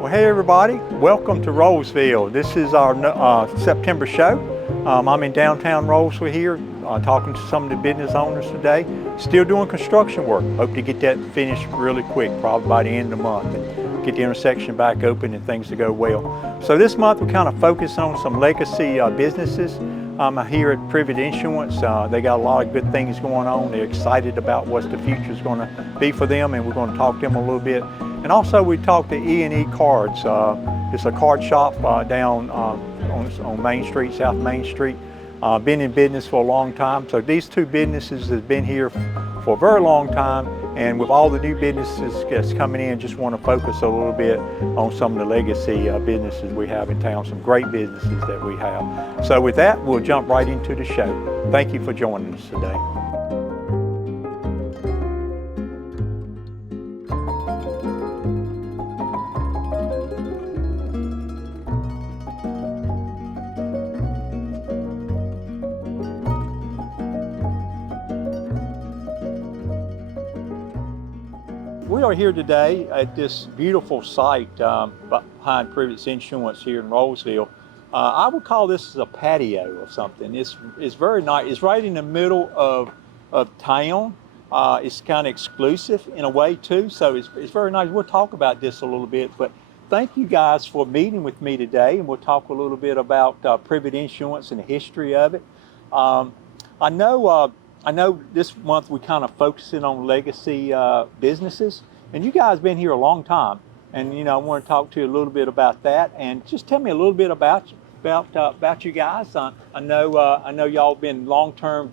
Well, hey everybody, welcome to Rolesville. This is our September show. I'm in downtown Rolesville here, talking to some of the business owners today. Still doing construction work. Hope to get that finished really quick, probably by the end of the month, and get the intersection back open and things to go well. So this month we kind of focus on some legacy businesses. Here at Privette Insurance. They got a lot of good things going on. They're excited about what the future is going to be for them, and we're going to talk to them a little bit. And also we talked to E&E Cards. It's a card shop down on Main Street, South Main Street. Been in business for a long time. So these two businesses have been here for a very long time, and with all the new businesses that's coming in, just want to focus a little bit on some of the legacy businesses we have in town, some great businesses that we have. So with that, we'll jump right into the show. Thank you for joining us today. We are here today at this beautiful site behind Privette Insurance here in Rolesville. I would call this a patio or something. It's very nice. It's right in the middle of town. It's kind of exclusive in a way too, so it's very nice. We'll talk about this a little bit, but thank you guys for meeting with me today, and we'll talk a little bit about Privette Insurance and the history of it. I know this month we're kind of focusing on legacy businesses, and you guys been here a long time, and I want to talk to you a little bit about that, and just tell me a little bit about you guys. I know y'all been long-term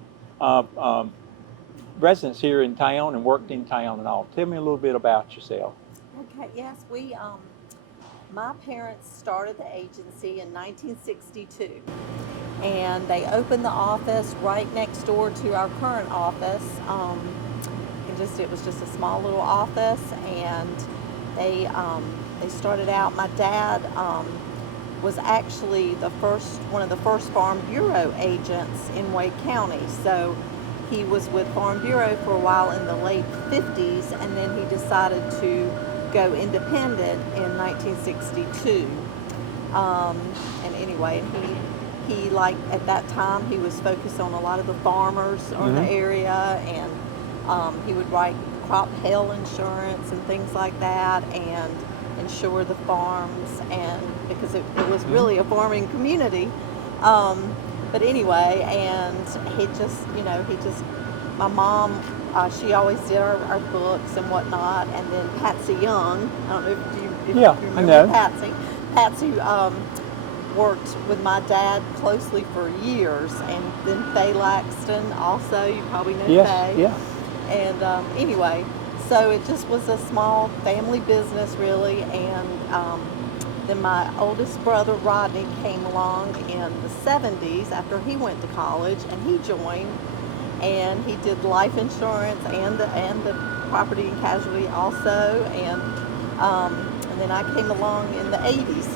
residents here in town and worked in town and all. Tell me a little bit about yourself. Okay, yes, my parents started the agency in 1962, and they opened the office right next door to our current office. It was just a small little office, and they started out. My dad was actually one of the first Farm Bureau agents in Wake County. So he was with Farm Bureau for a while in the late 50s, and then he decided to go independent in 1962. And anyway, he like at that time he was focused on a lot of the farmers in the area, and he would write crop hail insurance and things like that, and insure the farms, and because it was really a farming community. But anyway, and my mom, she always did our books and whatnot, and then Patsy Young, I don't know if you remember, I know. Patsy worked with my dad closely for years, and then Faye Laxton also, you probably know Faye. Yeah. And anyway, so it just was a small family business really, and then my oldest brother Ronnie came along in the 70s after he went to college, and he joined, and he did life insurance and the property and casualty also, and then I came along in the 80s.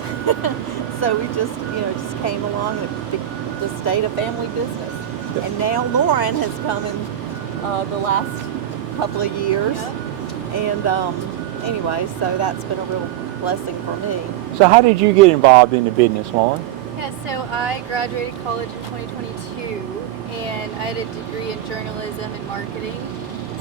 So we just came along and just stayed a family business. Yes. And now Lauren has come in the last couple of years. Yep. And anyway, so that's been a real blessing for me. So how did you get involved in the business, Lauren? Yeah, so I graduated college in 2022, and I had a degree in journalism and marketing.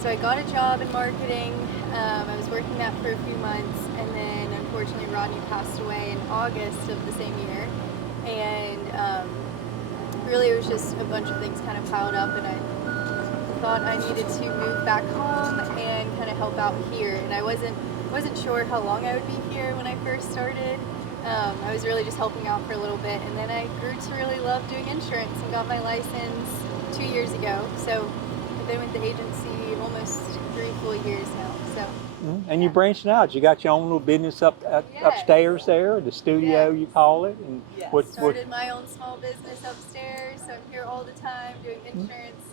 So I got a job in marketing. I was working that for a few months, and then unfortunately Ronnie passed away in August of the same year. And really it was just a bunch of things kind of piled up, and I thought I needed to move back home and kind of help out here. And I wasn't sure how long I would be here when I first started. I was really just helping out for a little bit, and then I grew to really love doing insurance and got my license 2 years ago. So I've been with the agency almost 3 full years now. So. And you branched out. You got your own little business upstairs there, the studio you call it. And started my own small business upstairs, so I'm here all the time doing insurance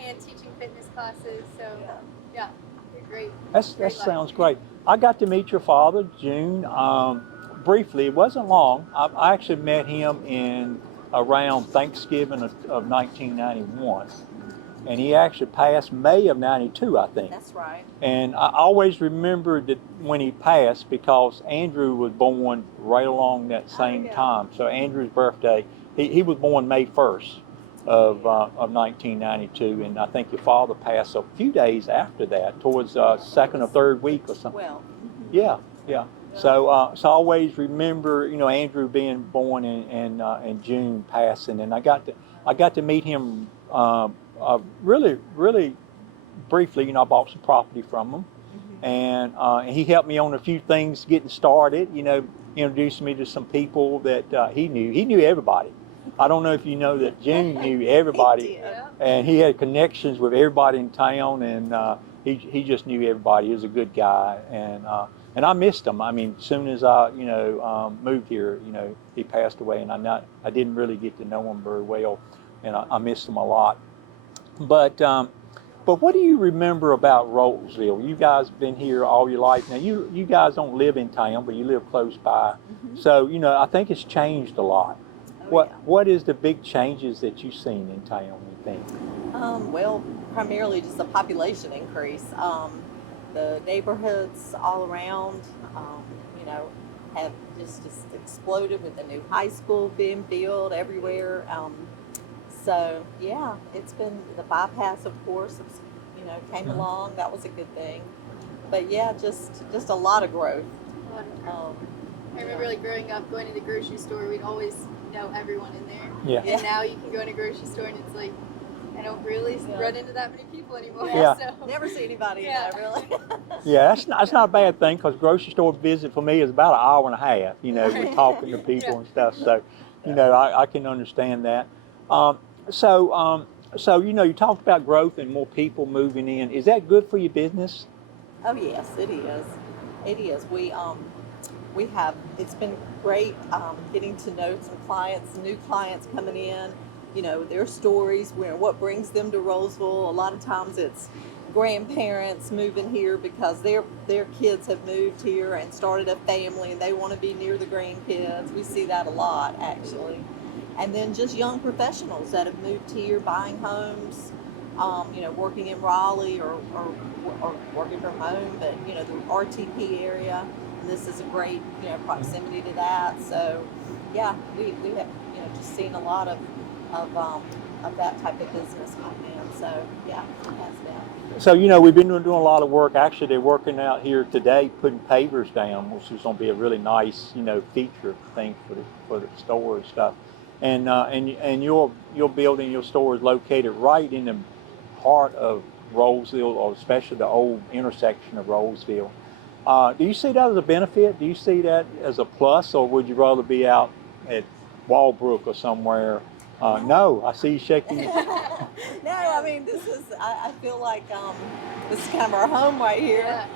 and teaching fitness classes. So yeah, they're great. That sounds great. I got to meet your father, June, briefly. It wasn't long. I actually met him in around Thanksgiving of 1991. and he actually passed May of '92, I think. That's right. And I always remember that when he passed, because Andrew was born right along that same yeah. time. So Andrew's birthday, he was born May 1st of 1992, and I think your father passed a few days after that, towards second or third week or something. Well, Yeah. So so I always remember, Andrew being born in June, passing, and I got to meet him really briefly. I bought some property from him, and he helped me on a few things getting started. Introduced me to some people that he knew. He knew everybody. I don't know if you know that June knew everybody, and he had connections with everybody in town, and he just knew everybody. He was a good guy, and I missed him. I mean, as soon as I moved here, he passed away, and I didn't really get to know him very well, and I missed him a lot. But what do you remember about Rolesville? You guys been here all your life. Now you guys don't live in town, but you live close by. So I think it's changed a lot. What is the big changes that you've seen in town, you think? Well, primarily just the population increase. The neighborhoods all around, have just exploded with the new high school being built everywhere. So yeah, it's been the bypass, of course, came along. That was a good thing. But yeah, just a lot of growth. I remember growing up, going to the grocery store, we'd always know everyone in there. Yeah. And now you can go in a grocery store and it's like, I don't really run into that many people anymore. Yeah. So. Never see anybody in there, really. Yeah, that's not a bad thing, because grocery store visit for me is about an hour and a half, with talking to people and stuff. So, I can understand that. So you talked about growth and more people moving in. Is that good for your business? Oh yes, it is. It is. We have. It's been great getting to know some clients, new clients coming in. Their stories, what brings them to Rolesville. A lot of times it's grandparents moving here because their kids have moved here and started a family, and they want to be near the grandkids. We see that a lot, actually. And then just young professionals that have moved here, buying homes, working in Raleigh or working from home, but the RTP area. And this is a great proximity to that. So yeah, we have just seen a lot of that type of business come in. So yeah, it has been. So we've been doing a lot of work. Actually, they're working out here today, putting pavers down, which is going to be a really nice feature thing for the store and stuff. And your building, your store is located right in the heart of Rolesville, or especially the old intersection of Rolesville. Do you see that as a benefit? Do you see that as a plus, or would you rather be out at Walbrook or somewhere? No, I see you shaking. No, I mean, I feel like this is kind of our home right here.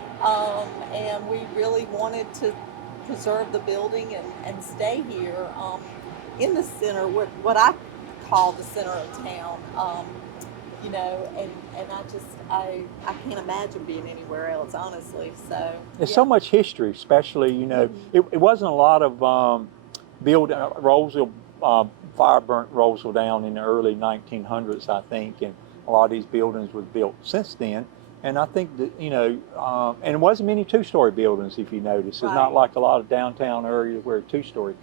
And we really wanted to preserve the building and stay here in the center, what I call the center of town. And I can't imagine being anywhere else, honestly. So there's so much history, especially it wasn't a lot of building. Rolesville fire burnt Rolesville down in the early 1900s, I think, and a lot of these buildings were built since then. And I think that and it wasn't many two-story buildings, if you notice. It's not like a lot of downtown areas where two-story.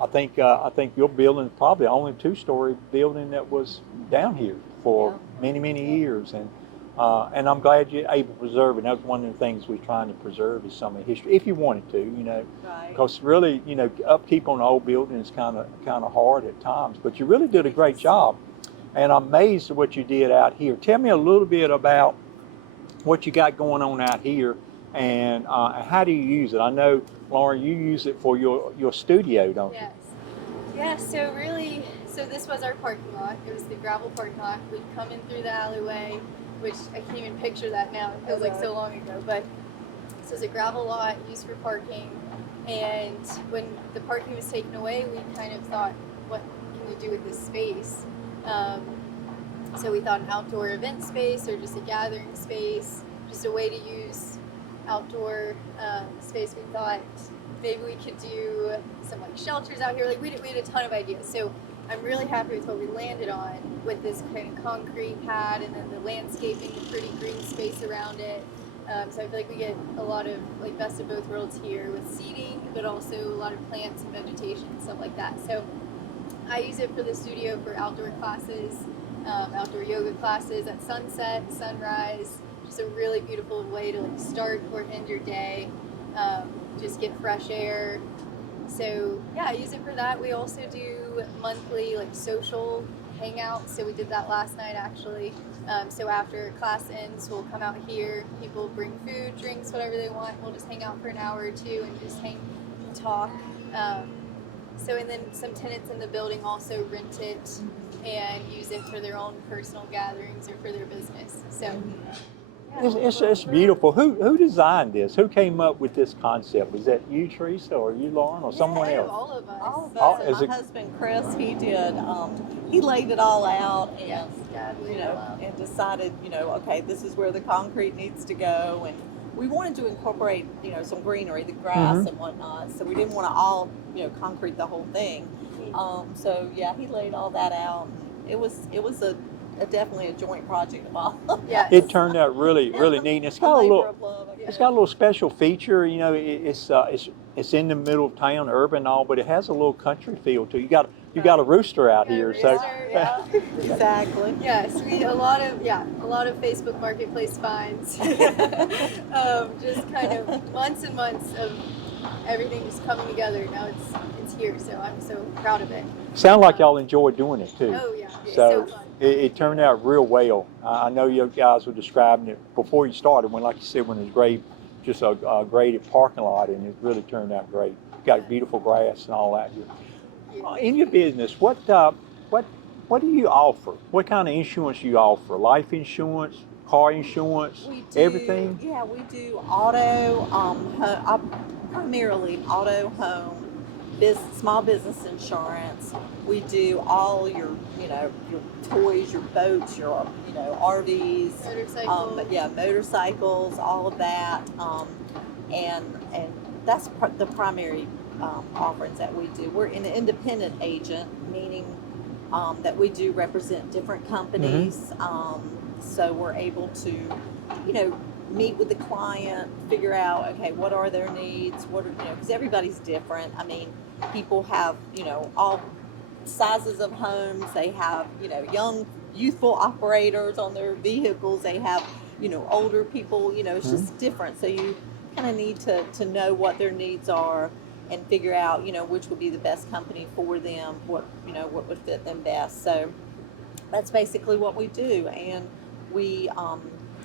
I think your building is probably the only two-story building that was down here for many years, and I'm glad you're able to preserve it. That's one of the things we're trying to preserve is some of the history, if you wanted to, because really, upkeep on the old building is kind of hard at times. But you really did a great job, and I'm amazed at what you did out here. Tell me a little bit about what you got going on out here, and how do you use it? I know, Lauren, you use it for your studio, don't you? Yes. Yeah, so this was our parking lot. It was the gravel parking lot. We'd come in through the alleyway, which I can't even picture that now. It feels like so long ago. But so it's a gravel lot used for parking. And when the parking was taken away, we kind of thought, what can we do with this space? So we thought an outdoor event space, or just a gathering space, just a way to use outdoor space. We thought maybe we could do some shelters out here. We had a ton of ideas. So I'm really happy with what we landed on with this kind of concrete pad and then the landscaping, the pretty green space around it. So I feel like we get a lot of like best of both worlds here with seating, but also a lot of plants and vegetation and stuff like that. So I use it for the studio for outdoor classes, outdoor yoga classes at sunset, sunrise. Just a really beautiful way to like start or end your day. Just get fresh air. So yeah, I use it for that. We also do monthly like social hangouts. So we did that last night actually. So after class ends, we'll come out here. People bring food, drinks, whatever they want. We'll just hang out for an hour or two and just hang and talk. And then some tenants in the building also rent it and use it for their own personal gatherings or for their business. So yeah. It's beautiful. Who designed this? Who came up with this concept? Was that you, Teresa, or you, Lauren, or someone else? All of us. All of Oh, us. is My it- husband Chris, he did. He laid it all out, and Yes, Dad laid it all out. and decided, okay, this is where the concrete needs to go, and we wanted to incorporate, some greenery, the grass and whatnot. So we didn't want to all, concrete the whole thing. So yeah, he laid all that out. And it was a definitely a joint project of all. Yes. It turned out really neat. And it's got a labor little. of love, I guess. It's got a little special feature, it's in the middle of town, urban and all, but it has a little country feel to it. You got a rooster out here, so Rooster, yeah. Exactly. Yes, a lot of Facebook Marketplace finds. Just kind of months and months of everything just coming together. Now it's here, so I'm so proud of it. sound like y'all enjoy doing it too. Oh yeah, it's So so fun. it turned out real well. I know you guys were describing it before you started, when, like you said, when it was great, just a graded parking lot, and it really turned out great. Got beautiful grass and all that here. Yeah. In your business, what do you offer? What kind of insurance do you offer? Life insurance, car insurance, We do, everything? Yeah, we do auto, primarily auto, home, small business insurance. We do all your toys, your boats, your RVs, Motorcycle. Motorcycles, all of that, and that's the primary offerings that we do. We're an independent agent, meaning that we do represent different companies. So we're able to, meet with the client, figure out, okay, what are their needs? Because everybody's different. I mean, people have, all sizes of homes. They have, young, youthful operators on their vehicles. They have, older people. It's just different. So you kind of need to know what their needs are and figure out, which would be the best company for them, what would fit them best. So that's basically what we do. And we,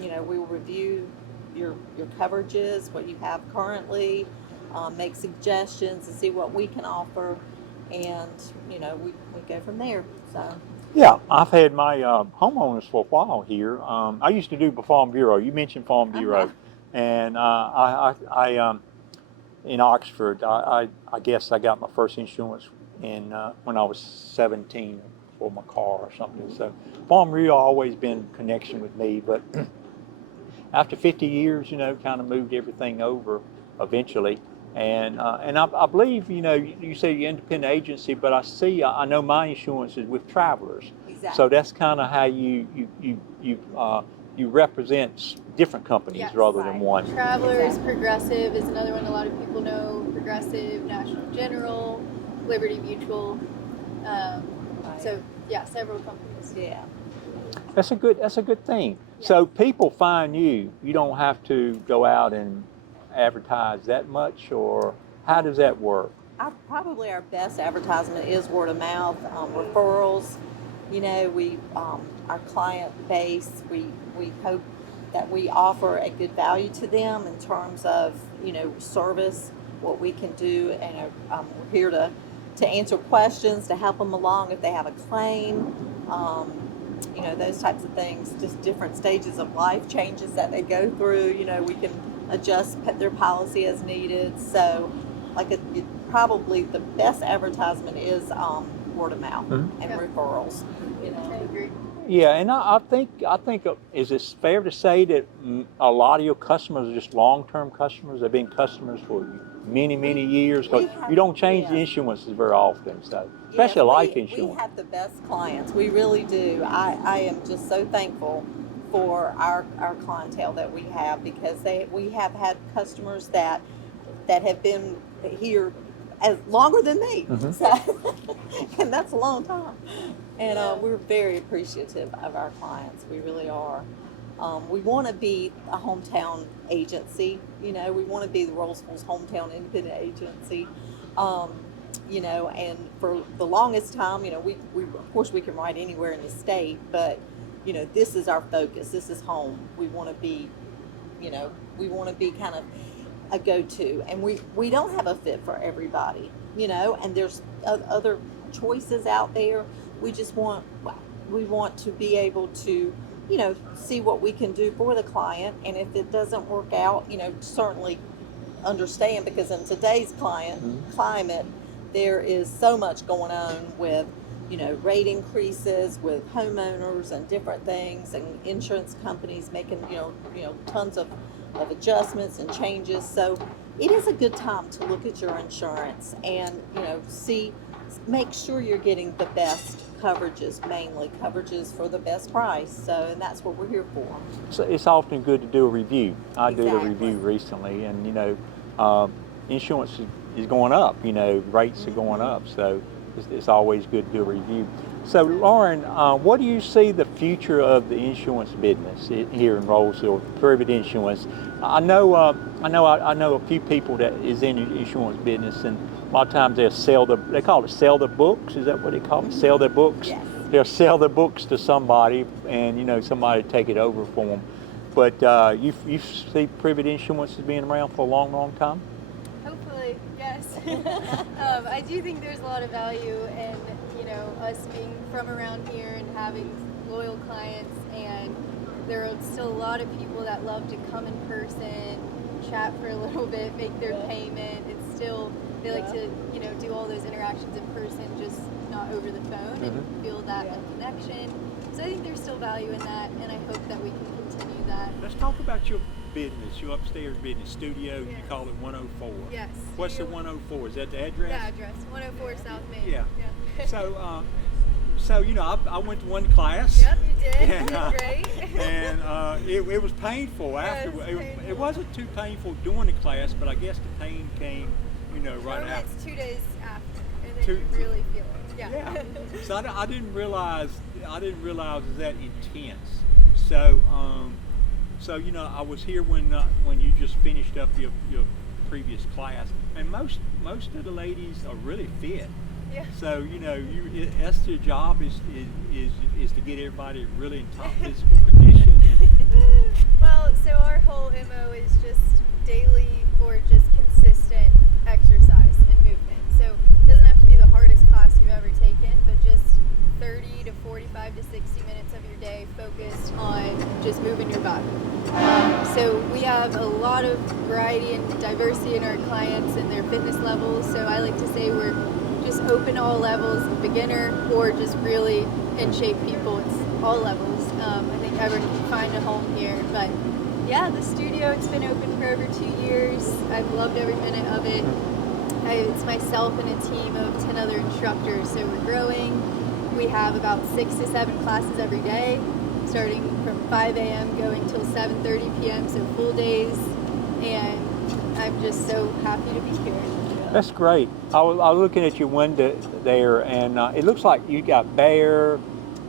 we will review your coverages, what you have currently, make suggestions and see what we can offer. And, we go from there. So. Yeah, I've had my homeowners for a while here. I used to do Farm Bureau. You mentioned Farm Bureau. And I in Oxford, I guess I got my first insurance when I was 17 for my car or something. So Farm Bureau always been a connection with me, but after 50 years, kind of moved everything over eventually. And I believe, you say you're independent agency, but I know my insurance is with Travelers. Exactly. So that's kind of how you represent different companies Yes, rather than right. one. Travelers, Progressive is another one a lot of people know. Progressive, National General, Liberty Mutual. So yeah, several companies. Yeah. That's a good thing. So people find you. You don't have to go out and advertise that much, or how does that work? Probably our best advertisement is word of mouth, referrals. We our client base. We hope that we offer a good value to them in terms of service, what we can do, and we're here to answer questions, to help them along if they have a claim. Those types of things, just different stages of life changes that they go through. We can adjust their policy as needed. So, probably the best advertisement is word of mouth and referrals. I agree. Yeah, and I think is it fair to say that a lot of your customers are just long-term customers? They've been customers for many years because We have, you don't change the yes. insurances very often, so Yes, especially life we insurance. have the best clients. We really do. I am just so thankful for our clientele that we have because we have had customers that have been here as longer than me. Hmm. So, and that's a long time. And Yeah. we're very appreciative of our clients. We really are. We want to be a hometown agency. You know, we want to be the Rolesville's hometown independent agency. Um, and for the longest time, we of course we can write anywhere in the state, but this is our focus. This is home. We want to be, we want to be kind of a go-to, and we don't have a fit for everybody, and there's other choices out there. We just want to be able to see what we can do for the client, and if it doesn't work out, certainly understand, because in today's climate there is so much going on with rate increases with homeowners and different things, and insurance companies making tons of adjustments and changes. So it is a good time to look at your insurance and make sure you're getting the best coverages, mainly coverages for the best price. So, and that's what we're here for. So it's often good to do a review. I did a Exactly. review recently, and insurance is going up. Rates are going up, so it's always good to do a review. So, Lauren, what do you see the future of the insurance business here in Rolesville, Privette Insurance? I know a few people that is in the insurance business, and a lot of times they call it sell the books. Is that what they call it? Sell their books. Yes. They'll sell their books to somebody, and somebody take it over for them. But you see Privette Insurance as being around for a long time. Hopefully, yes. I do think there's a lot of value in us being from around here and having loyal clients, and there are still a lot of people that love to come in person, chat for a little bit, make their payment. It's still, they like to do all those interactions in person, just not over the phone, and feel that connection. So I think there's still value in that, and I hope that we can continue that. Let's talk about your business, your upstairs business studio. You call it 104. Yes. What's the Studio- 104? Is that the address? The address, 104 South Main. Yeah. Yeah. So I went to one class. Yep, you did. And, You did great. and it was painful after. painful. It wasn't too painful during the class, but I guess the pain came, right Normally after. it's 2 days after, and then you really feel it. Yeah. So I didn't realize it was that intense. So I was here when you just finished up your previous class, and most of the ladies are really fit. Yeah. So that's your job is to get everybody really in top physical condition. Well, so our whole MO is just daily or just consistent exercise and movement. So it doesn't have to be the hardest class you've ever taken, but just 30 to 45 to 60 minutes of your day focused on just moving your body. So we have a lot of variety and diversity in our clients and their fitness levels. So I like to say we're just open to all levels, beginner or just really in shape people. It's all levels. I think everyone can find a home here. But yeah, the studio, it's been open for over 2 years. I've loved every minute of it. It's myself and a team of 10 other instructors, so we're growing. We have about 6 to 7 classes every day, starting from 5 a.m. going till 7:30 p.m., so full days, and I'm just so happy to be here. That's great. I was looking at your window there, and it looks like you got bear,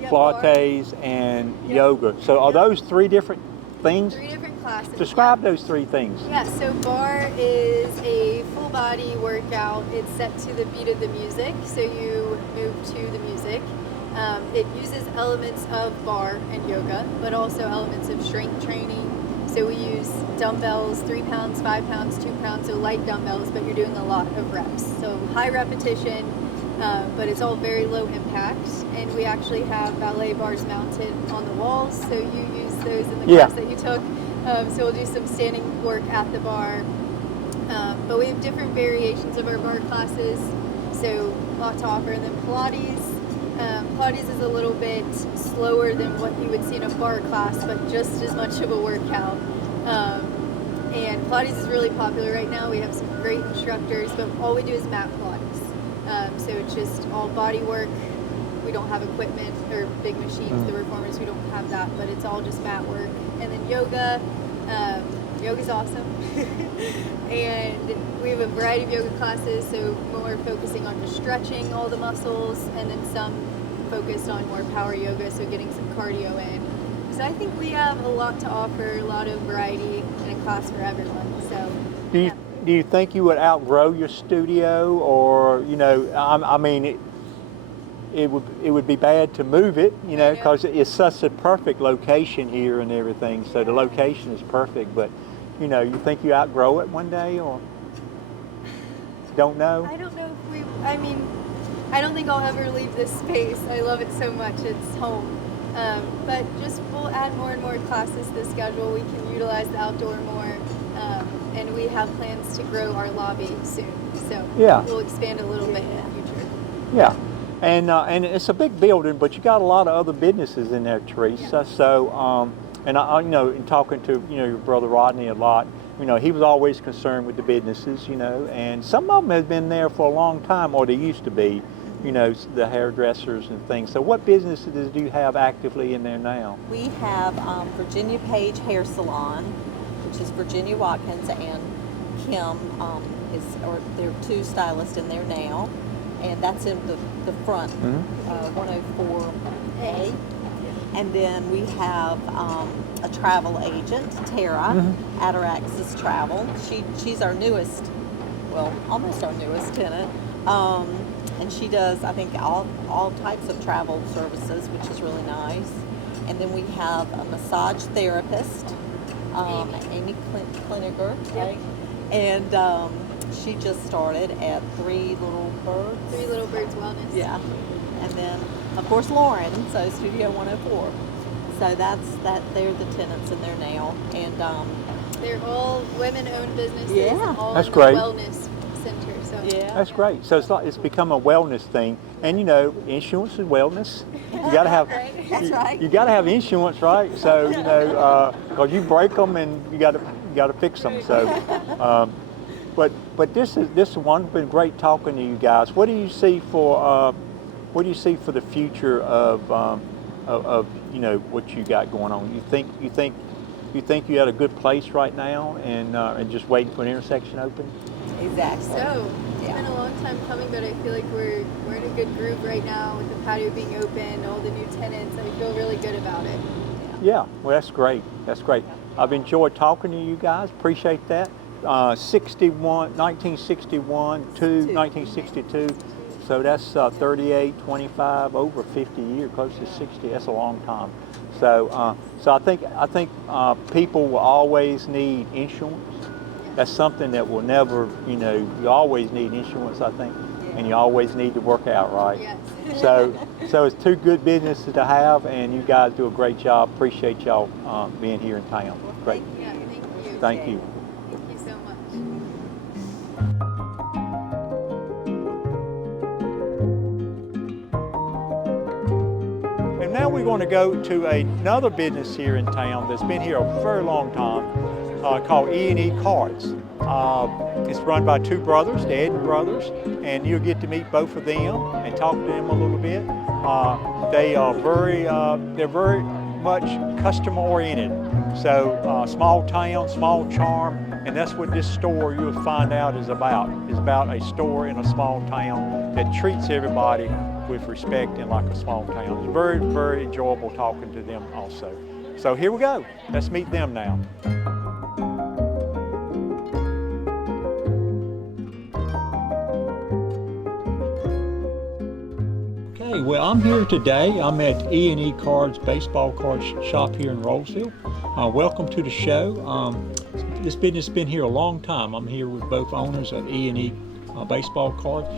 Yep, Pilates, and Yep. yoga. So are Yep. those 3 different things? 3 different classes. Describe those 3 things. Yeah, so bar is a full body workout. It's set to the beat of the music, so you move to the music. It uses elements of bar and yoga, but also elements of strength training. So we use dumbbells, 3 pounds, 5 pounds, 2 pounds, so light dumbbells, but you're doing a lot of reps. So high repetition, but it's all very low impact. And we actually have ballet bars mounted on the walls, so you use those in the class that you took. So we'll do some standing work at the bar. But we have different variations of our bar classes, so a lot to offer. And then Pilates, Pilates is a little bit slower than what you would see in a bar class, but just as much of a workout. And Pilates is really popular right now. We have some great instructors, but all we do is mat Pilates. So it's just all body work. We don't have equipment or big machines. The reformers, we don't have that, but it's all just mat work. And then yoga. Yoga's awesome. And we have a variety of yoga classes, so more focusing on just stretching all the muscles, and then some focused on more power yoga, so getting some cardio in. So I think we have a lot to offer, a lot of variety, and a class for everyone. So Do you think you would outgrow your studio, or I mean, it would be bad to move it, because it's such a perfect location here and everything. So the location is perfect, but you think you outgrow it one day, or don't know? I don't know if I don't think I'll ever leave this space. I love it so much. It's home. But just we'll add more and more classes to the schedule. We can utilize the outdoor more. And we have plans to grow our lobby soon. So we'll expand a little bit in the future. Yeah. And it's a big building, but you got a lot of other businesses in there, Teresa. Yeah. So, and I in talking to your brother Ronnie a lot, he was always concerned with the businesses, and some of them have been there for a long time, or they used to be, the hairdressers and things. So, what businesses do you have actively in there now? We have Virginia Page Hair Salon, which is Virginia Watkins and Kim there are two stylists in there now. And that's in the front, 104A. And then we have a travel agent, Tara, Ataraxis Travel. She's our newest, almost our newest tenant. And she does, I think, all types of travel services, which is really nice. And then we have a massage therapist, Amy Kliniger, right? And she just started at Three Little Birds. Three Little Birds Wellness. Yeah. And then, of course, Lauren, so Studio 104. So they're the tenants in there now. And they're all women-owned businesses. Yeah. All That's in great. The wellness center. So That's great. So it's become a wellness thing. And insurance is wellness. You got to have That's right. You got to have insurance, right? So because you break them and you got to fix them. So but this one been great talking to you guys. What do you see for the future of what you got going on? You think you're at a good place right now and just waiting for an intersection open? Exactly. So it's been a long time coming, but I feel like we're in a good groove right now with the patio being open, all the new tenants. I feel really good about it. Yeah, well, that's great. That's great. I've enjoyed talking to you guys. Appreciate that. 1961 to 1962. So that's 38, 25, over 50 years, close to 60. That's a long time. So I think people will always need insurance. That's something that will never, you always need insurance, I think, and you always need to work out right. Yes. So it's two good businesses to have, and you guys do a great job. Appreciate y'all being here in town. Great. Yeah, thank you. Thank you. Thank you so much. And now we're going to go to another business here in town that's been here a very long time, called E&E Cards. It's run by two brothers, the Eden brothers, and you'll get to meet both of them and talk to them a little bit. They are they're very much customer oriented. So small town, small charm, and that's what this store you'll find out is about. It's about a store in a small town that treats everybody with respect and like a small town. It's very, very enjoyable talking to them also. So here we go. Let's meet them now. Okay, well, I'm here today. I'm at E&E Cards baseball card shop here in Rolesville. Welcome to the show. This business has been here a long time. I'm here with both owners of E&E baseball cards,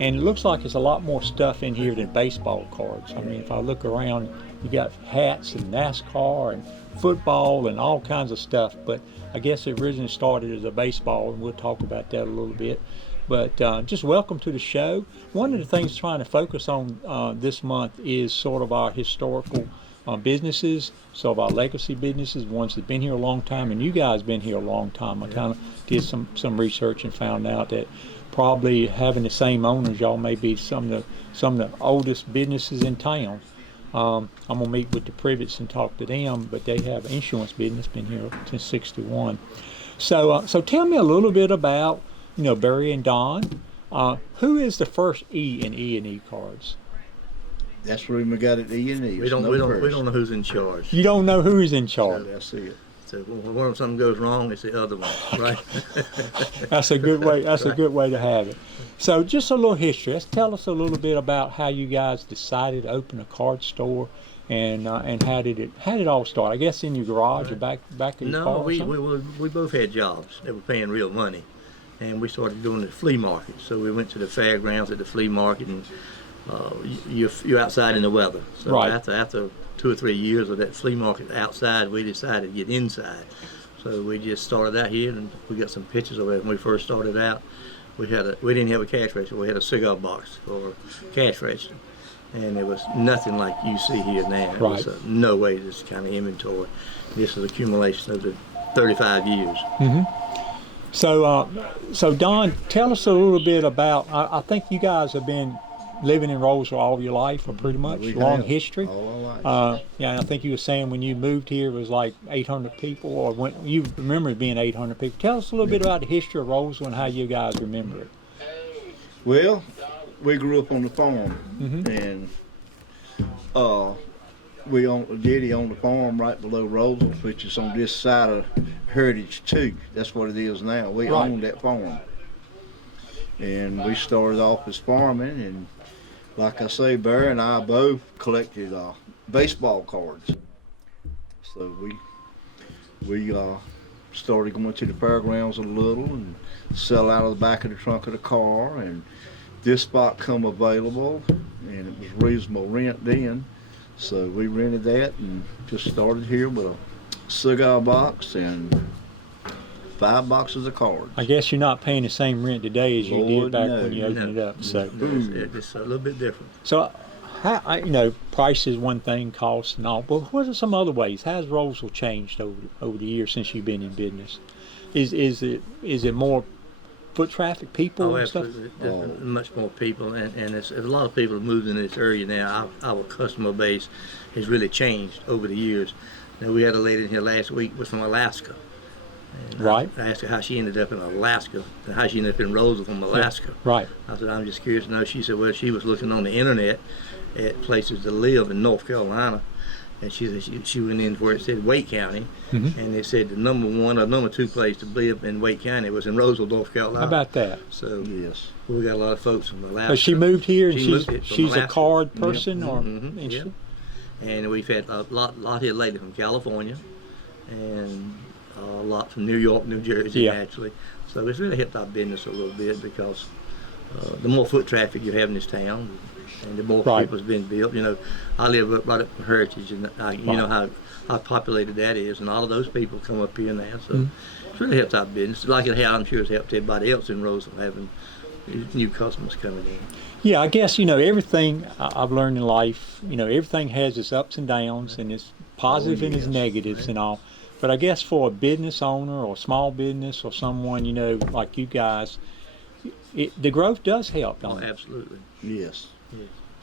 and it looks like there's a lot more stuff in here than baseball cards. I mean, if I look around, you got hats and NASCAR and football and all kinds of stuff, but I guess it originally started as a baseball, and we'll talk about that a little bit. But just welcome to the show. One of the things trying to focus on this month is sort of our historical businesses, so of our legacy businesses, ones that've been here a long time, and you guys been here a long time. I kind of did some research and found out that probably having the same owners, y'all may be some of the oldest businesses in town. I'm gonna meet with the Privettes and talk to them, but they have insurance business, been here since '61. So tell me a little bit about, Barry and Don. Who is the first E in E&E cards? That's where we got it. E&E. We don't know who's in charge. You don't know who's in charge. That's it. So when something goes wrong, it's the other one, right? That's a good way. That's a good way to have it. So just a little history. Let's tell us a little bit about how you guys decided to open a card store, and how did it all start? I guess in your garage or back in your car. No, or something? we both had jobs that were paying real money, and we started doing the flea market. So we went to the fairgrounds at the flea market, and you're outside in the weather. So right. after 2 or 3 years of that flea market outside, we decided to get inside. So we just started out here, and we got some pictures of it. When we first started out, we didn't have a cash register. We had a cigar box for cash register, and it was nothing like you see here now. It Right. was no way this kind of inventory. This is accumulation of the 35 years. Mm-hmm. So Don, tell us a little bit about. I think you guys have been living in Rolesville all your life, or pretty much We long have, history. all our lives. Yeah, I think you were saying when you moved here it was like 800 people, or when you remember it being 800 people. Tell us a little bit about the history of Rolesville and how you guys remember it. Well, we grew up on the farm, Mm-hmm. and Daddy owned the farm right below Rolesville, which is on this side of Heritage 2. That's what it is now. We Right. owned that farm, and we started off as farming, and like I say, Barry and I both collected baseball cards. So we started going to the fairgrounds a little and sell out of the back of the trunk of the car, and this spot come available, and it was reasonable rent then. So we rented that and just started here with a cigar box and 5 boxes of cards. I guess you're not paying the same rent today as you did Lord, back no. when you opened it up. So, It's a little bit different. so price is one thing, cost and all. But what are some other ways? How's Rolesville changed over the years since you've been in business? Is it more foot traffic, people Oh, and stuff? absolutely. There's much more people, and there's a lot of people have moved into this area now. Our customer base has really changed over the years. Now, we had a lady in here last week was from Alaska. And Right. I asked her how she ended up in Alaska and how she ended up in Rolesville from Alaska. Right. I said, I'm just curious to know. She said, well, she was looking on the internet at places to live in North Carolina, and she said she went in where it said Wake County, Mhm. and it said the number 1 or number 2 place to live in Wake County was in Roseville, North Carolina. How about that? So Yes. we got a lot of folks from Alaska. But she moved here and She moved here from she's a Alaska. card person, or Mhm, and yeah. she- And we've had a lot here lately from California, and a lot from New York, New Jersey, Yeah. actually. So it's really helped our business a little bit because the more foot traffic you have in this town, and the more Right. people's been built. I live right up from Heritage, and you know how populated that is, and all of those people come up here now. So Mhm. it's really helped our business. Like it has, I'm sure it's helped everybody else in Roseville having these new customers coming in. Yeah, I guess everything I've learned in life. Everything has its ups and downs, and its positive and its yes. negatives Right. and all. But I guess for a business owner or small business or someone like you guys, the growth does help, Oh, don't it? absolutely. Yes.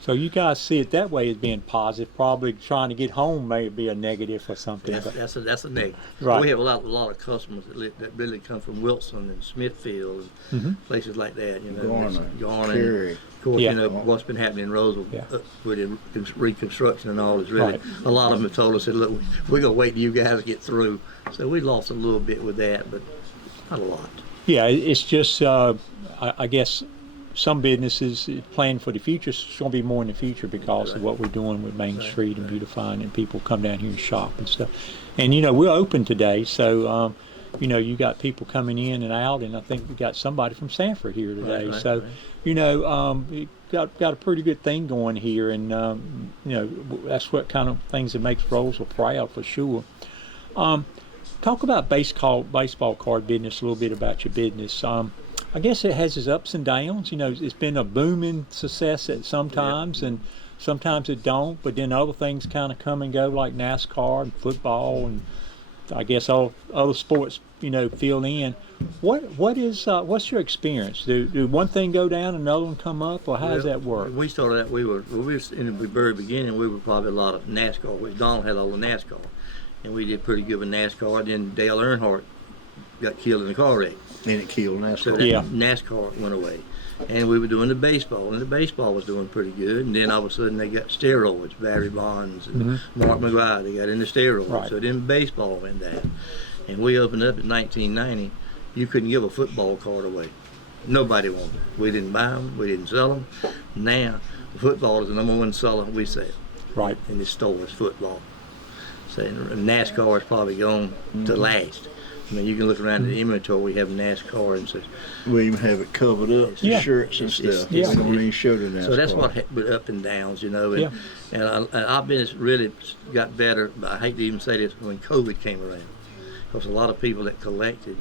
So you guys see it that way as being positive. Probably trying to get home may be a negative or something. but- That's a negative. Right. We have a lot of customers that really come from Wilson and Smithfield and Mhm. places like that. Garner, and Curry. of course, Yeah. what's been happening in Roseville Yeah. with the reconstruction and all is really. Right. A lot of them have told us that, look, we're gonna wait till you guys get through. So we lost a little bit with that, but not a lot. Yeah, it's just I guess some businesses plan for the future. It's going to be more in the future because of what we're doing with Main Street and beautifying, and people come down here and shop and stuff. And we're open today, so you got people coming in and out, and I think we got somebody from Sanford here today. Right, So we got a pretty good thing going here, and that's what kind of things that makes Rolesville proud for sure. Talk about baseball card business, a little bit about your business. I guess it has its ups and downs. You know, it's been a booming success at sometimes, and sometimes it don't. But then other things kind of come and go, like NASCAR and football, and I guess all other sports, you know, fill in. What's your experience? Do one thing go down, another one come up, or how does that work? We started out. We were in the very beginning. We were probably a lot of NASCAR. Which Donald had all the NASCAR, and we did pretty good with NASCAR. Then Dale Earnhardt got killed in a car wreck. And it killed NASCAR. So NASCAR went away. And we were doing the baseball, and the baseball was doing pretty good. And then all of a sudden they got steroids, Barry Bonds and Mark McGuire, they got into steroids. Right. So then baseball went down. And we opened up in 1990. You couldn't give a football card away. Nobody wanted them. We didn't buy them. We didn't sell them. Now, football is the number one seller we sell. Right. In the stores, football. So NASCAR is probably going to last. I mean, you can look around the inventory. We have NASCAR and says We even have it covered up, the shirts and stuff. We don't even show the NASCAR. so that's what with up and downs, you know. And our business really got better. But I hate to even say this when COVID came around, because a lot of people that collected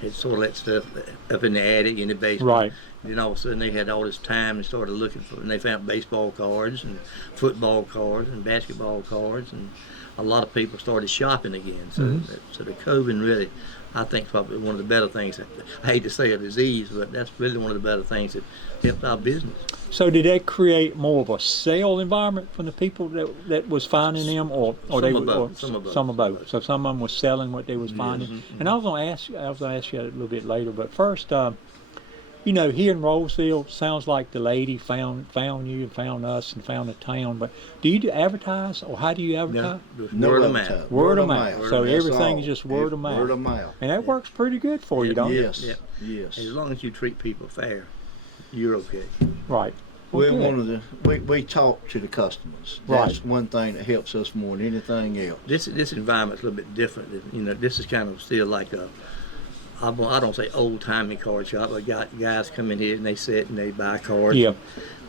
had sort of that stuff up in the attic in the basement. Right. Then all of a sudden they had all this time and started looking for, and they found baseball cards and football cards and basketball cards, and a lot of people started shopping again. So, so the COVID really, I think, probably one of the better things. I hate to say a disease, but that's really one of the better things that helped our business. So did that create more of a sale environment from the people that was finding them, or Some they of were both, some of both? So some of them was selling what they was finding. And I was going to ask you a little bit later, but first, you know, here in Rolesville, sounds like the lady found you and found us and found the town. But do you advertise, or how do you advertise? No Word of advertising. mouth. Word of mouth. So That's everything all. is just word of mouth. Word of mouth. And that works pretty good for you, don't it? Yes. Yeah. Yes. As long as you treat people fair, you're okay. Right. Well, We're good. one of the we talk to the customers. That's one thing that helps us more than anything else. This environment's a little bit different. You know, this is kind of still like a, I don't say old-timey card shop, but guys come in here and they sit and they buy cards. Yeah.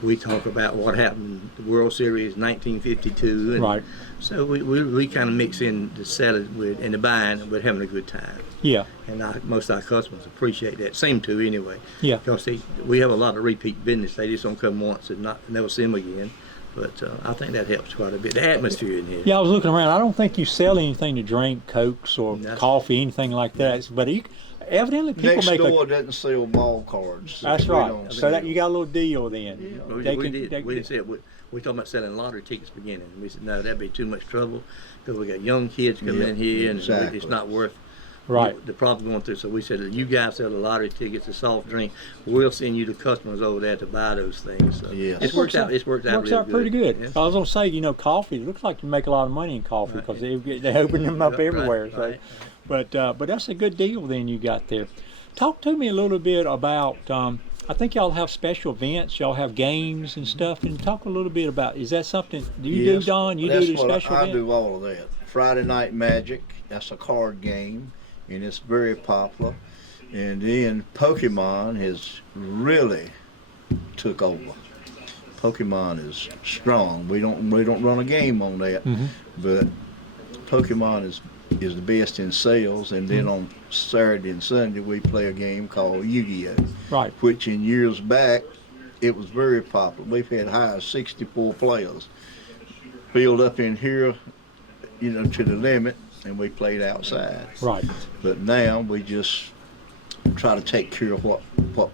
We talk about what happened in the World Series 1952. And Right. So we kind of mix in the selling and the buying, and we're having a good time. Yeah. And most of our customers appreciate that. Seem to anyway. Yeah. Because we have a lot of repeat business. They just don't come once and never see them again. But I think that helps quite a bit. The atmosphere in here. Yeah, I was looking around. I don't think you sell anything to drink, Cokes or No. coffee, anything like that. But evidently people Next make door doesn't sell ball cards. That's We right. don't So sell. that you got a little deal then. We didn't say it. We talking about selling lottery tickets beginning. We said no, that'd be too much trouble because we got young kids coming in here and exactly. it's not worth Right. the problem going through. So we said, you guys sell the lottery tickets, the soft drink. We'll send you the customers over there to buy those things. So Yes. it's worked out. It's worked out. Works real out pretty good. Yeah. I was gonna say, you know, coffee. It looks like you make a lot of money in coffee Right. because they open them up Right, everywhere. right. So, but that's a good deal then you got there. Talk to me a little bit about. I think y'all have special events. Y'all have games and stuff. And talk a little bit about. Is that something do you do, Yes, Don? You that's do the what special I event? do all of that. Friday Night Magic. That's a card game, and it's very popular. And then Pokemon has really took over. Pokemon is strong. We don't run a game on that, but Pokemon is the best in sales. And then on Saturday and Sunday we play a game called Yu-Gi-Oh, Right. which in years back it was very popular. We've had high as 64 players filled up in here, you know, to the limit, and we played outside. Right. But now we just try to take care of what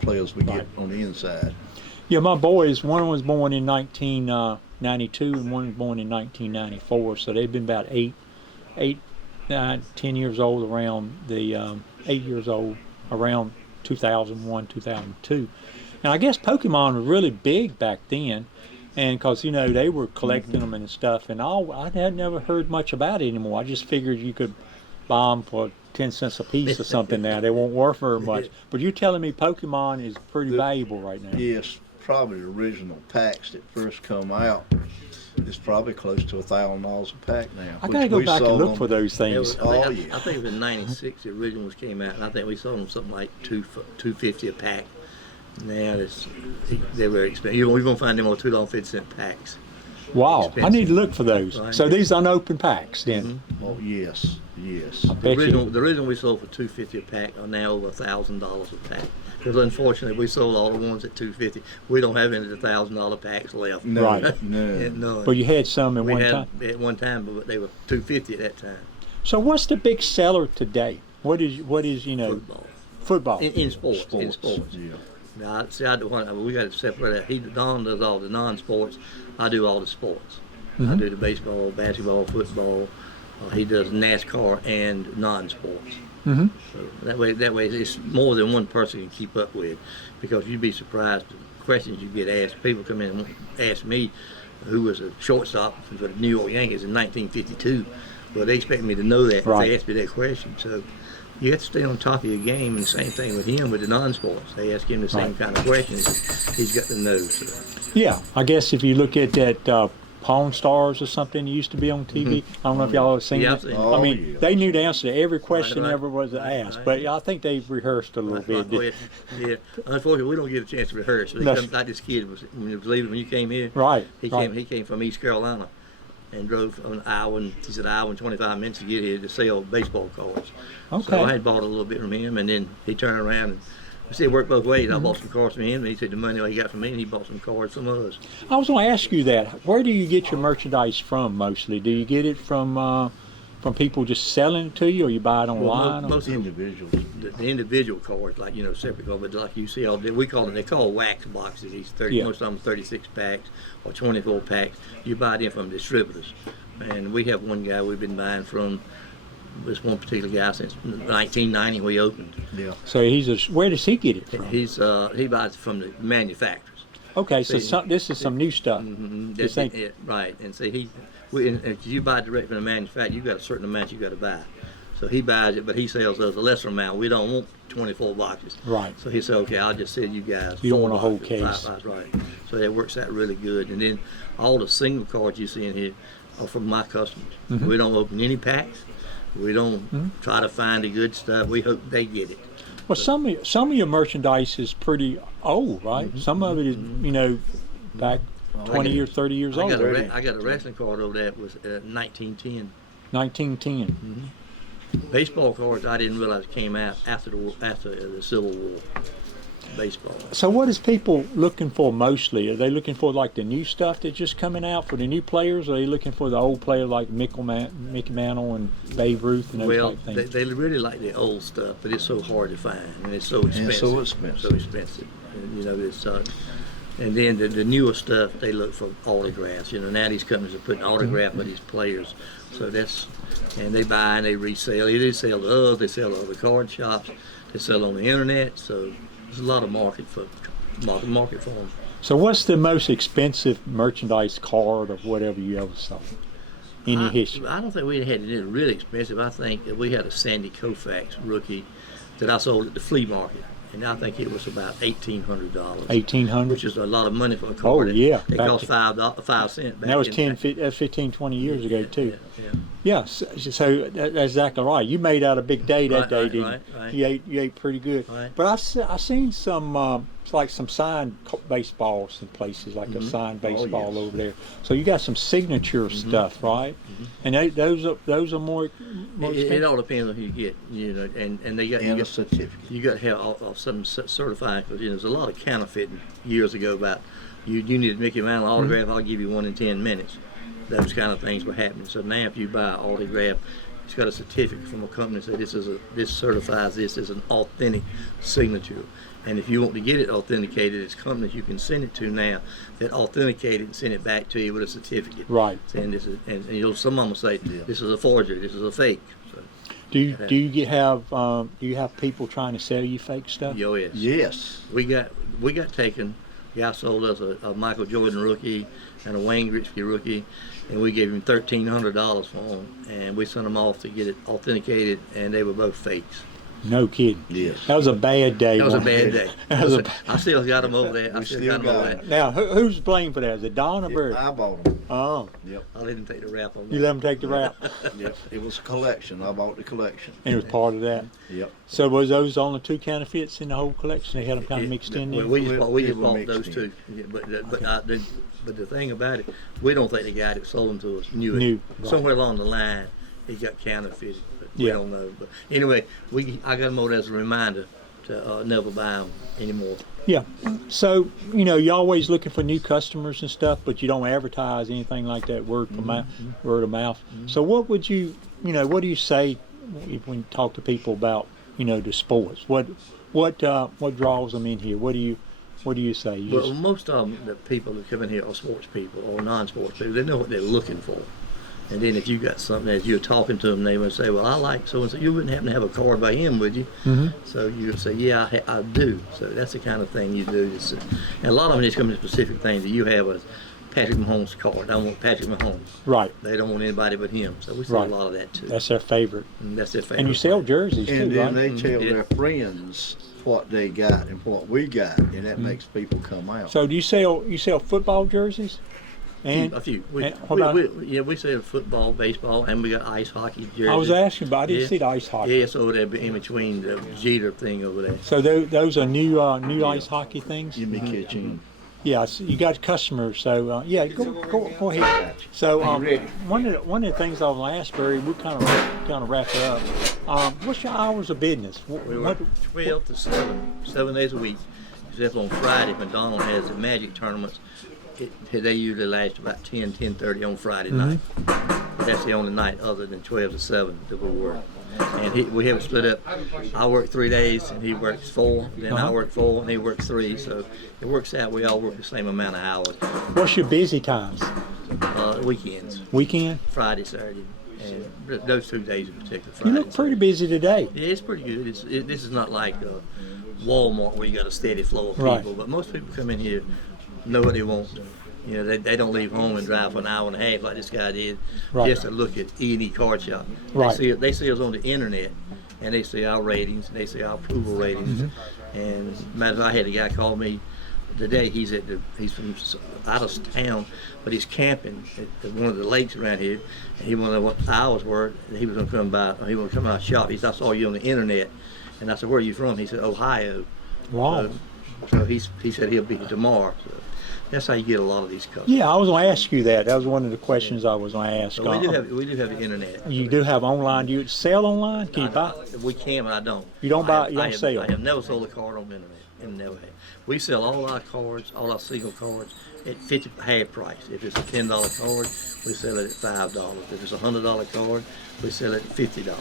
players we Right. get on the inside. Yeah, my boys. One was born in 1992 and one was born in 1994. So they've been about 10 years old around the 8 years old around 2001, 2002. And I guess Pokemon was really big back then, and because you know they were collecting them and stuff. And I had never heard much about it anymore. I just figured you could buy them for 10 cents a piece or something. Now they won't worth very much. But you're telling me Pokemon is pretty valuable right now. Yes, probably the original packs that first come out is probably close to $1,000 a pack now. I gotta go back and look for those It things. was, Oh, I yeah. think it was in '96 the originals came out, and I think we sold them something like $2.50 a pack. Now they're very expensive. You're gonna find them on $2.50 packs. Wow, I expensive. need to look for those. Right. So these unopened packs then. Oh, yes, yes. Bet you. The reason we sold for $250 a pack are now over $1,000 a pack. Because unfortunately, we sold all the ones at $250. We don't have any of the $1,000 packs left. No, Right. no. None. Well, you had some at we one had time. at one time, but they were $250 at that time. So what's the big seller today? What is football? In sports. In sports. Yeah. Now, see, we got to separate that. Don does all the non-sports. I do all the sports. I do the baseball, basketball, football. He does NASCAR and non-sports. Mm-hmm. So that way, it's more than one person can keep up with, because you'd be surprised the questions you get asked. People come in and ask me, who was a shortstop for the New York Yankees in 1952. Well, they expect me to know that if Right. they ask me that question. So you have to stay on top of your game, and the same thing with him with the non-sports. They ask him the same Right. kind of questions. He's got to know. So. Yeah, I guess if you look at that Pawn Stars or something that used to be on TV, I don't know if y'all have seen Yeah, it. I've seen it. I mean, yeah. they knew the answer to every question Right. ever was asked, Right. but I think they've rehearsed a little bit. Yeah. Unfortunately, we don't get a chance to rehearse. No. Like this kid was when he was leaving. When you came here, Right. He right. came from East Carolina, and drove an hour and he said an hour and 25 minutes to get here to sell baseball cards. Okay. So I had bought a little bit from him, and then he turned around and I said it worked both ways. I bought some cards from him, and he took the money he got from me, and he bought some cards from us. I was going to ask you that. Where do you get your merchandise from mostly? Do you get it from people just selling it to you, or you buy it online? or- Most of Individuals. the individual cards, like separate cards, but like you see all day, they call wax boxes. These 30, Yeah. most of them 36 packs or 24 packs. You buy them from distributors, and we have one guy we've been buying from. This one particular guy since 1990 we opened. Yeah. So where does he get it from? He buys it from the manufacturers. Okay, so See, this is some new stuff. This That's ain't- it, right. And see, if you buy direct from the manufacturer, you got a certain amount you got to buy. So he buys it, but he sells us a lesser amount. We don't want 24 boxes. Right. So he said, okay, I'll just sell you guys. You don't 4 want a whole boxes, case. 5 boxes, right. So that works out really good. And then all the single cards you see in here are from my customers. Mm-hmm. We don't open any packs. We don't try to find the good stuff. We hope they get it. Well, some of your merchandise is pretty old, right? Some of it is, back 20 years, 30 years I old. got, already. I got a wrestling card over there. It was 1910. 1910. Baseball cards I didn't realize came out after the Civil War. Baseball. So what is people looking for mostly? Are they looking for like the new stuff that's just coming out for the new players? Or are they looking for the old player like Mickey Mantle and Babe Ruth and those Well, type things? they really like the old stuff, but it's so hard to find and it's so expensive. It's so expensive. So expensive. And, it's and then the newer stuff they look for autographs. Now these companies are putting autographs with these players. So and they buy and they resell. They sell to us. They sell to other card shops. They sell on the internet. So there's a lot of market for them. So what's the most expensive merchandise card or whatever you ever sold in your history? I don't think we had anything really expensive. I think that we had a Sandy Koufax rookie that I sold at the flea market, and I think it was about $1,800. 1800. Which is a lot of money for a card. Oh, yeah. It Back cost to- 5 cents. Back That was in- 15, 20 years ago too. Yeah. Yeah, so that's exactly right. You made out a big day that Right, day, right, didn't right, you? right. You ate pretty good. Right. But I seen some like some signed baseballs in places, like a signed baseball yes. over there. So you got some signature stuff, right? And those are more It expensive. all depends on who you get, and they got And a certificate. you got to have something certified, because there's a lot of counterfeiting years ago about you need Mickey Mantle autograph, I'll give you one in 10 minutes. Those kind of things were happening. So now if you buy an autograph, it's got a certificate from a company that says this certifies this as an authentic signature. And if you want to get it authenticated, it's companies you can send it to now that authenticate it and send it back to you with a certificate. Right. Saying this is, and some of them will say this is a forgery, this is a fake. So, Do you have people trying to sell you fake stuff? yes. Yes. We got taken. Guy sold us a Michael Jordan rookie and a Wayne Gretzky rookie, and we gave him $1,300 for them, and we sent them off to get it authenticated, and they were both fakes. No kidding. Yes. That was a bad day. That was a wasn't bad it? day. That was a- I still got them over there. I We still still got them over got there. 'em. Now, who's blamed for that? Is it Don or Bird? I bought them. Oh, Yep. I let him take the rap on you that. let him take the rap, Yep. It was a collection. I bought the collection. and it was part of that. Yep. So was those the only two counterfeits in the whole collection? They had them kind of mixed in Well, there? we just bought, we It just was bought mixed those in. two. Yeah, but the thing about it, we don't think the guy that sold them to us knew it. Knew, right. Somewhere along the line, he got counterfeited, but we Yeah. don't know. But anyway, I got them over as a reminder to never buy them anymore. Yeah. So, you're always looking for new customers and stuff, but you don't advertise anything like that word of mouth. So what would what do you say when you talk to people about, the sports? What draws them in here? What do you say? You Well, just- most of them, the people that come in here are sports people or non-sports people. They know what they're looking for. And then if you got something, as you're talking to them, they would say, well, I like so-and-so. You wouldn't happen to have a card by him, would you? Mhm. So you would say, yeah, I do. So that's the kind of thing you do. And a lot of them just come to specific things that you have a Patrick Mahomes card. I want Patrick Mahomes. Right. They don't want anybody but him. So we sell Right. a lot of that too. That's their favorite. And that's their favorite. And you sell jerseys And too, then right? they tell Yeah. their friends what they got and what we got, and that makes people come out. So do you sell football jerseys? And a few. We, and what about- we sell football, baseball, and we got ice hockey jerseys. I was asking, but I didn't Yeah. see the ice hockey. Yeah, it's over there in between the Jeter thing over there. So those are new ice hockey things. In the kitchen. Yeah, so you got customers. So yeah, go ahead. So one of the things I was going to ask, Barry, we kind of wrap it up. What's your hours of business? We work 12 to 7 days a week. Except on Friday, McDonald has the Magic tournaments. They usually last about 10:30 on Friday night. But that's the only night other than 12 to 7 that we work. And we have it split up. I work 3 days and he works 4. Then I work 4 and he works 3. So it works out. We all work the same amount of hours. What's your busy times? Weekends, Weekend? Friday, Saturday, and those 2 days in particular. You Friday look and pretty Saturday. busy today. Yeah, it's pretty good. This is not like Walmart where you got a steady flow of people. Right. But most people come in here know what they want. They don't leave home and drive for an hour and a half like this guy did, Right. just to look at E&E Card Shop. Right. They see us on the internet, and they see our ratings, and they see our approval ratings. And matter of fact, I had a guy call me today. He's from out of town, but he's camping at one of the lakes around here, and he wanted to know what the hours were. And he was going to come by. He wanted to come by our shop. He said, I saw you on the internet, and I said, where are you from? He said, Ohio. Wow. So he said he'll be here tomorrow. So that's how you get a lot of these customers. Yeah, I was going to ask you that. That was one of the questions I was going to ask. So we do have the internet. You do have online. Do you sell online? Can you buy? We can, but I don't. You don't buy- I you don't sell. I have never sold a card on the internet, and never have. We sell all our cards, all our single cards, at half price. If it's a $10 card, we sell it at $5. If it's a $100 card, we sell it at $50.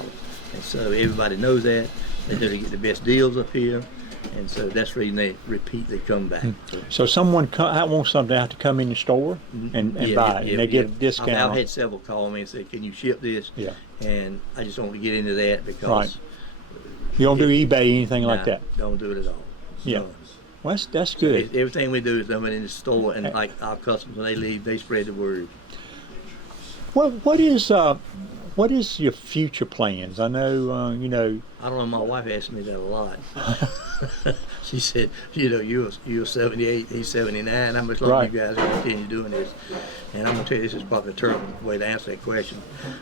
And so everybody knows that. They know to get the best deals up here, and so that's the reason they repeat. They come back. So someone wants something to have to come in the store and buy it, and they get a discount. I've on had it. several call me and say, "Can you ship this?" Yeah. And I just don't want to get into that because Right. You don't do eBay, anything like nah, that. Don't do it at all. Yeah. No. Well, that's good. Everything we do is done in the store, and like our customers, when they leave, they spread the word. Well, what is your future plans? I know, I don't know. My wife asked me that a lot. She said, you're 78, he's 79. How much longer Right. you guys gonna continue doing this? And I'm gonna tell you, this is probably a terrible way to answer that question,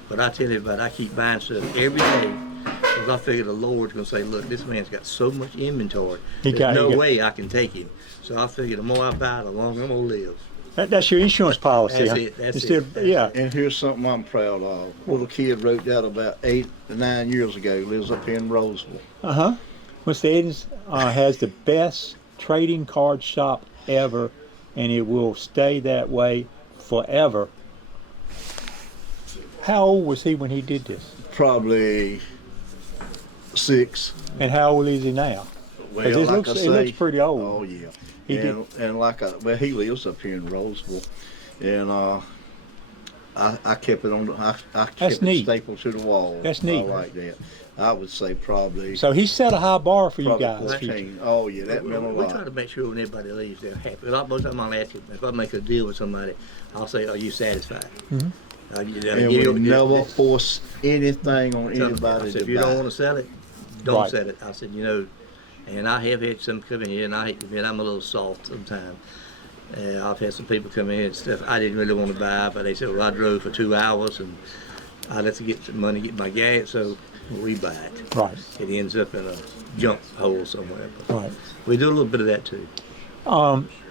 but I tell you about, I keep buying stuff every day because I figure the Lord's gonna say, look, this man's got so much inventory. There's no way I can take him. So I figure the more I buy, the longer I'm gonna live. that's your insurance policy. That's huh? it, that's Instead it. of- yeah. And here's something I'm proud of. Little kid wrote that about 8 or 9 years ago. Lives up here in Rolesville. Mr. Edens has the best trading card shop ever, and it will stay that way forever. How old was he when he did this? Probably 6. And how old is he now? Well, it looks pretty old. Oh yeah. He And he lives up here in Rolesville, and I kept it on. I kept it neat. stapled to the wall. That's neat. I like that. I would say probably. So he set a high bar for you probably guys. 14. Oh yeah, that meant a We try lot. to make sure when everybody leaves, they're happy. A lot of times I'll ask them, if I make a deal with somebody, I'll say, are you satisfied? And we never force anything on I anybody said, to if you don't buy. want to sell it, don't Right. set it. I said, and I have had some come in here, and I hate to admit I'm a little soft sometimes. I've had some people come in and stuff I didn't really want to buy, but they said, well, I drove for 2 hours and I let to get some money, get my gas, so we buy it. Right. It ends up in a junk hole somewhere. But Right. we do a little bit of that too.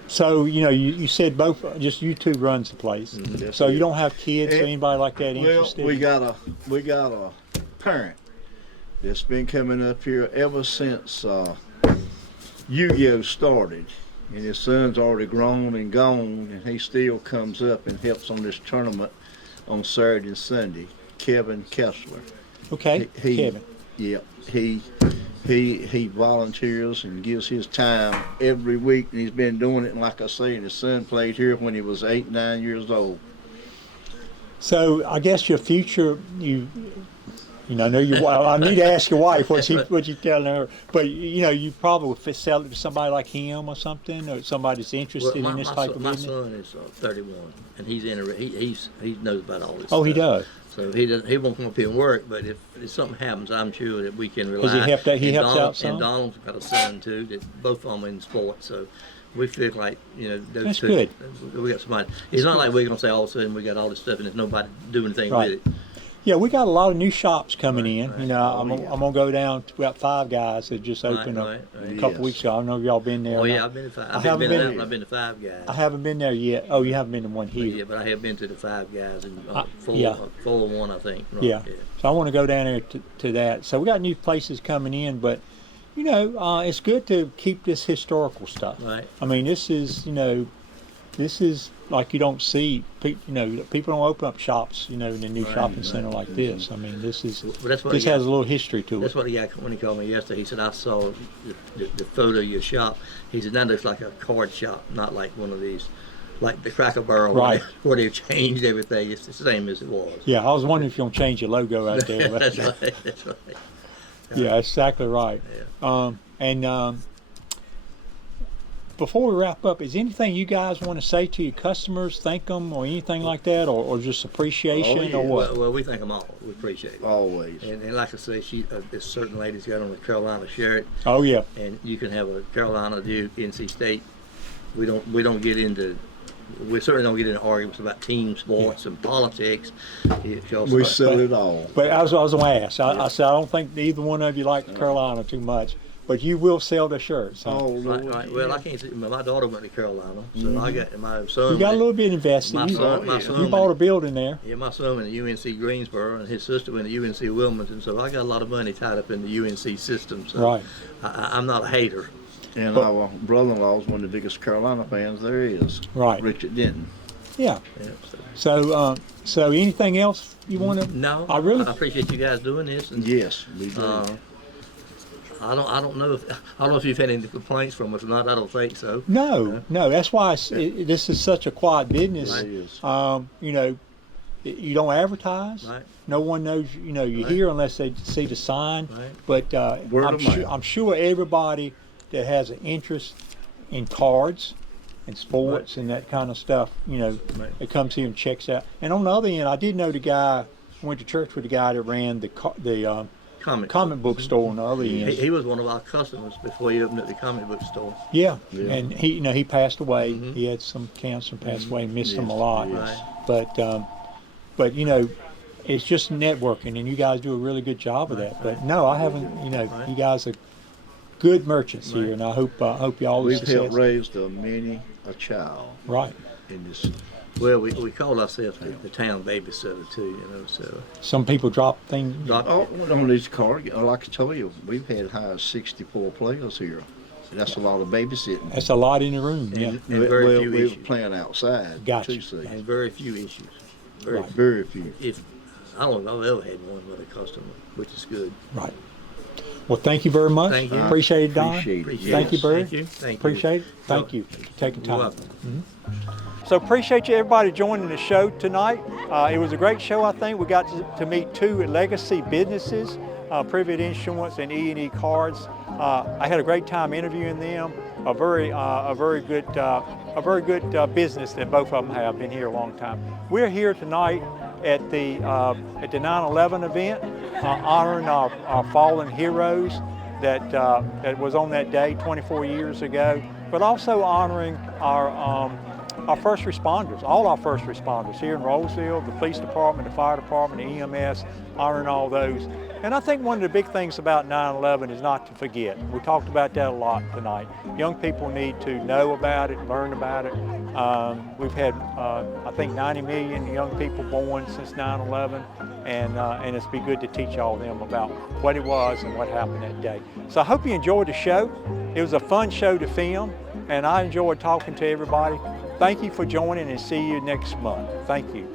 So you said both, just you two runs the place. Mm-hmm. So you don't have kids or Eh, anybody like that Well, interested? we got a parent that's been coming up here ever since Yu-Gi-Oh started, and his son's already grown and gone, and he still comes up and helps on this tournament on Saturday and Sunday. Kevin Kessler. Okay, Kevin. Yep. He volunteers and gives his time every week, and he's been doing it. And like I say, his son played here when he was 8, 9 years old. So I guess your future, I know you. Well, I need to ask your wife what you telling her. But you probably would sell it to somebody like him or something, or somebody that's interested in this type of business. My son is 31, and he's he knows about all this. Oh, he stuff. does. So he won't come up here and work, but if something happens, I'm sure that we can rely. Does he helps out some? And Donald's got a son too. That both of them are in sports, so we feel like those That's two. good. We got somebody. It's not like we're gonna say all of a sudden we got all this stuff and there's nobody doing anything Right. with it. Yeah, we got a lot of new shops coming in. Right. I'm gonna go down to about 5 Guys that just opened Right. a couple weeks ago. I don't know if y'all been there. Oh or yeah, not. I've been to Five. I haven't been. I've been to Five Guys. I haven't been there yet. Oh, you haven't been to one here. Yeah, but I have been to the Five Guys and yeah. 401, I think. Right, Yeah. So I want to go down there to that. So we got new places coming in, but it's good to keep this historical stuff. Right. I mean, this is like you don't see. People don't open up shops, in the new shopping center like this. I mean, this has a little history to That's it. what the guy, when he called me yesterday, he said, I saw the photo of your shop. He said, that looks like a card shop, not like one of these, like the Cracker Barrel, Right. where they've changed everything. It's the same as it was. Yeah, I was wondering if you're gonna change your logo out there. But That's right. That's right. yeah, exactly right. Yeah. Before we wrap up, is anything you guys want to say to your customers, thank them, or anything like that, or just appreciation, Oh, yeah. or what? Well, we thank them all. We appreciate it. Always. And like I say, this certain lady's got on a Carolina shirt, Oh yeah, and you can have a Carolina Duke, NC State. We certainly don't get into arguments about team sports and politics. We sell it all. but I was gonna ask. I said I don't think either one of you like Carolina too much, but you will sell the shirts. Huh? Oh, Lord. Right. Well, I can't say. My daughter went to Carolina, so I got my son. You got a little bit invested. My You son bought a building there. Yeah, my son went to UNC Greensboro, and his sister went to UNC Wilmington. So I got a lot of money tied up in the UNC system. So Right. I'm not a hater. And our brother-in-law is one of the biggest Carolina fans there is. Right. Richard Denton. Yeah. Yeah, So anything else you want to? no, I really. I appreciate you guys doing this. And, Yes, we do. I don't know if you've had any complaints from us or not. I don't think so. No. That's why this is such a quiet business. It is. You don't advertise. Right. No one knows. You Right. hear unless they see the sign. Right. But Word of mouth. I'm sure everybody that has an interest in cards and sports and that kind of stuff, Right. it comes here and checks out. And on the other end, I did know the guy. Went to church with the guy that ran the comic book store on the other end. He was one of our customers before he opened up the comic book store. Yeah. Yeah. And he passed away. Mhm. He had some cancer and passed away. Missed him a Yes, lot. yes. Right. But it's just networking, and you guys do a really good job of that. But no, I haven't. Right. You guys are good merchants here, Right. and I hope you all We've success. helped raise a child Right. in this. Well, we call ourselves the town babysitter too, So Some people drop things. Oh, on these cards, like I told you, we've had high as 64 players here. That's a lot of babysitting. That's a lot in the room. Yeah. and very few we were issues. playing outside. Gotcha. too, see. And very few issues. Very Right. Very few. If I don't know if I've ever had one with a customer, which is good. Right. Well, thank you very much. Thank you. Appreciate it, Don. Appreciate it. Appreciate Thank you, it. Barry. Thank you. Thank you. Appreciate it. Thank You're you for taking You're time. welcome. So appreciate you everybody joining the show tonight. It was a great show, I think. We got to meet two legacy businesses, Privette Insurance and E&E Cards. I had a great time interviewing them. A very good business that both of them have. Been here a long time. We're here tonight at the 9/11 event. honoring our fallen heroes that was on that day 24 years ago, but also honoring our first responders, all our first responders here in Rolesville, the police department, the fire department, the EMS, honoring all those. And I think one of the big things about 9/11 is not to forget. We talked about that a lot tonight. Young people need to know about it, learn about it. We've had, I think, 90 million young people born since 9/11, and it's been good to teach all of them about what it was and what happened that day. So I hope you enjoyed the show. It was a fun show to film, and I enjoyed talking to everybody. Thank you for joining, and see you next month. Thank you.